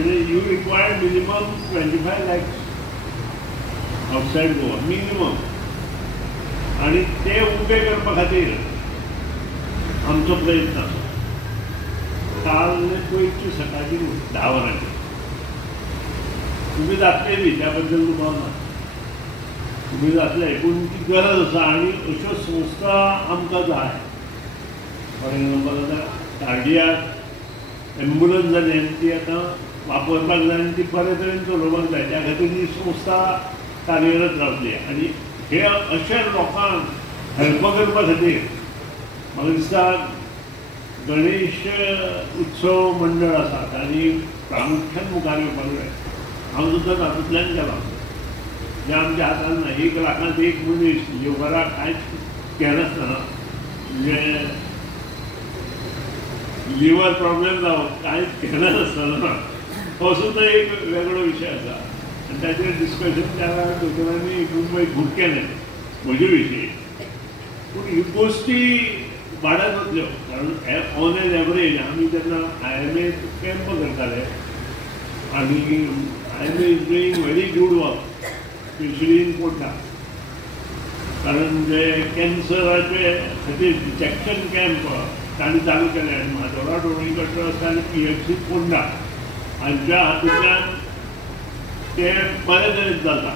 म्हणजे you require minimum 25 lakhs outside Goa minimum. आणि ते उबे करपा खातीर आमचो प्रयत्न आसा. काल पयरची सकाळची 10 वरांची उबे जातले बी त्या बद्दल दुबाव ना. उबे जातले पूण ती गरज आसा आनी अश्यो संस्था आमकां जाय. फॉर एग्जाम्पल आतां कार्डियाक एम्बुलन्स जाली आनी ती आतां वापरपाक जाय आनी ती बरे तरेन चलोवपाक जाय. त्या खातीर ही संस्था कार्यरत रावतली. आनी हे अशा लोकांक हेल्प करपा खातीर म्हाका दिसता गणेश उत्सव मंडळ आसा तांणी प्रामुख्यान मुखार येवपाक जाय. हांव सुद्दां तातूंतल्यान गेला. जे आमच्या हातान ना. 1 लाखांत 1 मनीस लिव्हराक कांयच घेनासतना म्हणजे लिव्हर प्रॉब्लेम जावप कांयच घेनासतना हो सुद्दां एक वेगळो विशय आसा. आनी ताचेर डिस्कशन त्या दोतोरांनी मुंबय खूब केलें म्हजे विशीं. पूण ह्यो गोश्टी वाडत वतल्यो. कारण ऑन एन एवरेज आमी जेन्ना IMA कॅम्प करताले आनी IMA is doing very good work specially in पोटा. कारण जे कॅन्सराचे खातीर डिटेक्शन कॅम्प तांणी चालू केले आनी म्हाजोरा डोळीकर ट्रस्ट आनी PHC पोंडा हांच्या हातूंतल्यान ते बरे तरेन जाता.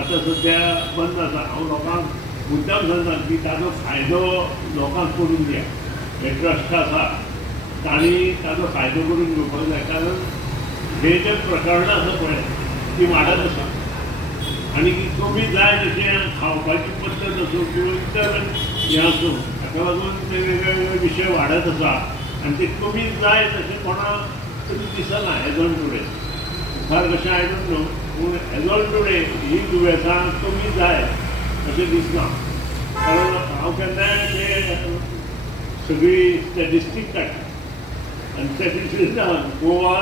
आतां सद्या बंद आसा. हांव लोकांक मुद्दाम सांगता की ताजो फायदो लोकांक करून दिया. हे ट्रस्ट आसा तांणी ताजो फायदो करून घेवपाक जाय. कारण हे जे प्रकरणां आसा पळय ती वाडत आसा. आनी कमी जाय तशें खावपाची पद्दत आसूं किंवा इतर हें आसूं ताका लागून वेगवेगळे विशय वाडत आसा. आनी ते कमी जाय तशें कोणाक तरी दिसना एज ऑन टुडे. मुखार कशें आय डोंट नो पूण एज ऑन टुडे ही दुयेंसां कमी जाय अशें दिसना. कारण हांव केन्नाय ते सगळी स्टॅटिस्टीक काडटा आनी स्टॅटिस्टिक्सान गोवा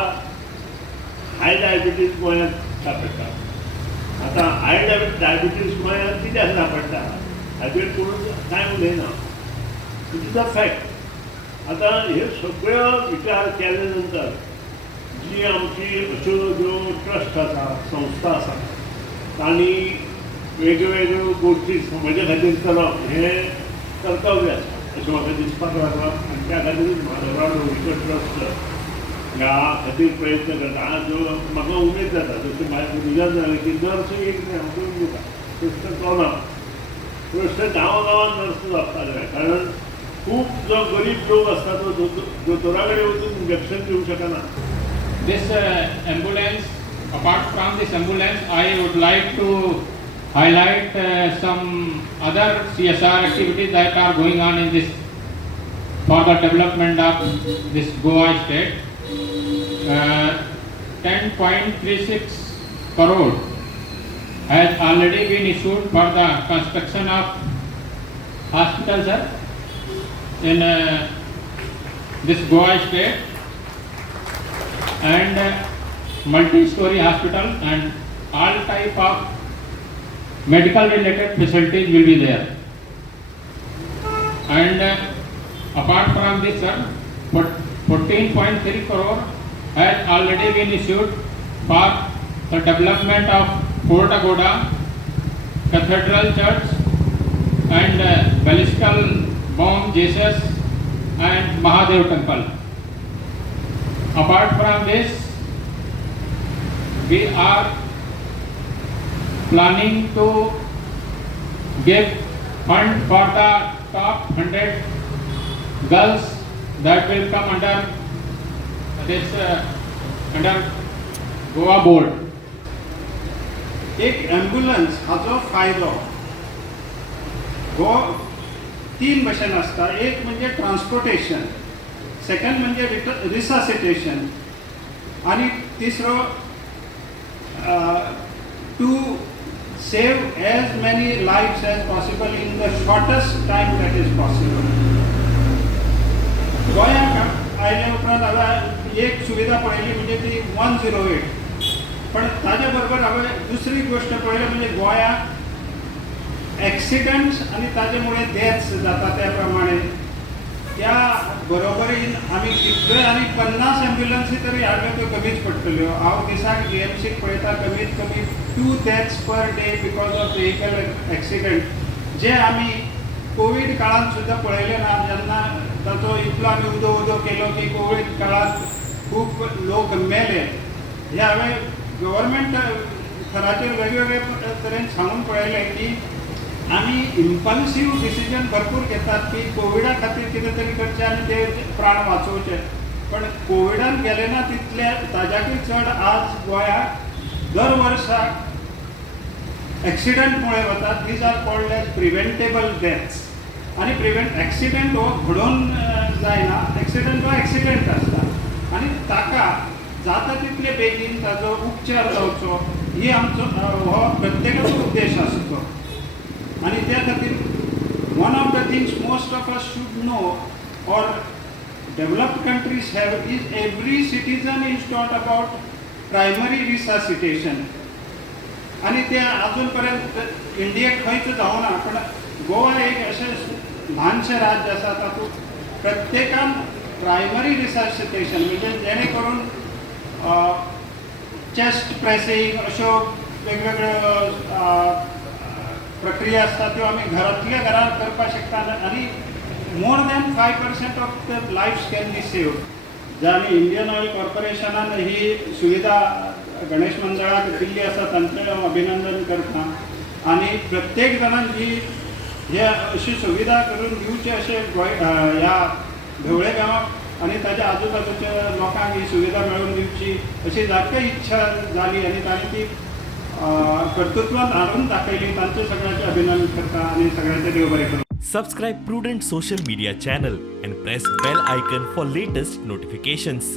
हाय डायबिटीज गोंयांत सापडटा. आतां हाय डायबिटीज गोंयांत कित्याक सापडटा हाचेर कोण कांय उलयना. It is a fact. आतां हे सगळ्यो विचार केले नंतर जी आमची अश्यो ज्यो ट्रस्ट आसा संस्था आसा तांणी वेगवेगळ्यो गोश्टी समाजा खातीर करप हें कर्तव्य आसा अशें म्हाका दिसपाक लागला. आनी त्या खातीर म्हाजोरा डोळीकर ट्रस्ट ह्या खातीर प्रयत्न करता. आज म्हाका उमेद जाता जशें भायर निजात जालें की नर्स एक हांव करून दिता. ट्रस्ट चलना. ट्रस्ट गांवागांवांत नर्स जावपाक जाय. कारण खूब जो गरीब लोक आसता तो दोतोरा कडेन वचून इंजेक्शन घेवंक शकना. This ambulance, apart from this ambulance, I would like to highlight some other CSR activities that are going on in this for the development of this Goa state. 10.36 crore has already been issued for the construction of hospital, sir, in this Goa state, and multi-story hospital and all type of medical related facilities will be there. And apart from this, sir, 14.3 crore has already been issued for the development of Fort Agoda, Cathedral Church and Ballistical Bomb Jesus and Mahadev Temple. Apart from this, we are planning to give fund for the top 100 girls that will come under this under Goa board. एक ambulance हाचो फायदो हो 3 भशेन आसता. एक म्हणजे transportation, second म्हणजे resuscitation आणि तिसरो to save as many lives as possible in the shortest time that is possible. गोंयांत आयल्या उपरांत हांवें एक सुविधा पळयली म्हणजे ती 108. पण ताजे बरोबर हांवें दुसरी गोष्ट पळयली म्हणजे गोंयांत ॲक्सिडंट्स आणि ताजे मुळे डेथ्स जाता त्या प्रमाणे त्या बरोबरीन आमी कितल्योय आनी 50 एम्ब्युलन्सी तरी हाडल्यो त्यो कमीच पडटल्यो. हांव दिसाक GMCक पळयता कमीत कमी 2 deaths per day because of vehicle accident, जे आमी कोविड काळात सुद्धा पळयले ना. जेन्ना ताचो इतलो आमी उदो केलो की कोविड काळात खूब लोक मेले. हे हांवें गव्हर्मेंट थराचेर वेगवेगळे तरेन सांगून पळयलें की आमी इम्पल्सिव्ह डिसिजन भरपूर घेतात की कोविडा खातीर कितें तरी करचें आनी ते प्राण वाचोवचे. पण कोविडान गेले ना तितले ताज्याकूय चड आज गोंयाक दर वर्साक एक्सिडंटमुळे वतात. These are called as preventable deaths. आनी एक्सिडंट हो घडोवन जायना. एक्सिडंट हो एक्सिडंट आसता आनी ताका जाता तितले बेगीन ताजो उपचार जावचो ही आमचो हो प्रत्येकाचो उद्देश आसतो. आनी त्या खातीर one of the things most of us should no or developed countries have is every citizen is टॉट अबाउट प्रायमरी रिससिटेशन. आनी ते अजून पर्यंत इंडियेक खंयच जावना. पण गोवा एक अशें ल्हानशें राज्य आसा तातूंत प्रत्येकान प्रायमरी रिससिटेशन म्हणजे जेणे करून चेस्ट प्रेसिंग अश्यो वेगवेगळ्यो प्रक्रिया आसता त्यो आमी घरांतल्या घरांत करपाक शकता. आनी more than 5% of the lifes can be saved. जे आमी इंडियन ऑयल कॉर्पोरेशनान ही सुविधा गणेश मंडळाक दिल्ली आसा तांचें हांव अभिनंदन करता. आनी प्रत्येक जाणान जी हे अशी सुविधा करून दिवची अशें ह्या ढवळे गांवाक आनी ताच्या आजूबाजूच्या लोकांक ही सुविधा मेळून दिवची अशी जायते इच्छा जाली आनी तांणी ती कर्तृत्वान हाडून दाखयली. तांचे सगळ्यांचे अभिनंदन करता आनी सगळ्यांचे देव बरें करूं. Subscribe Prudent social media channel and press bell icon for latest notifications.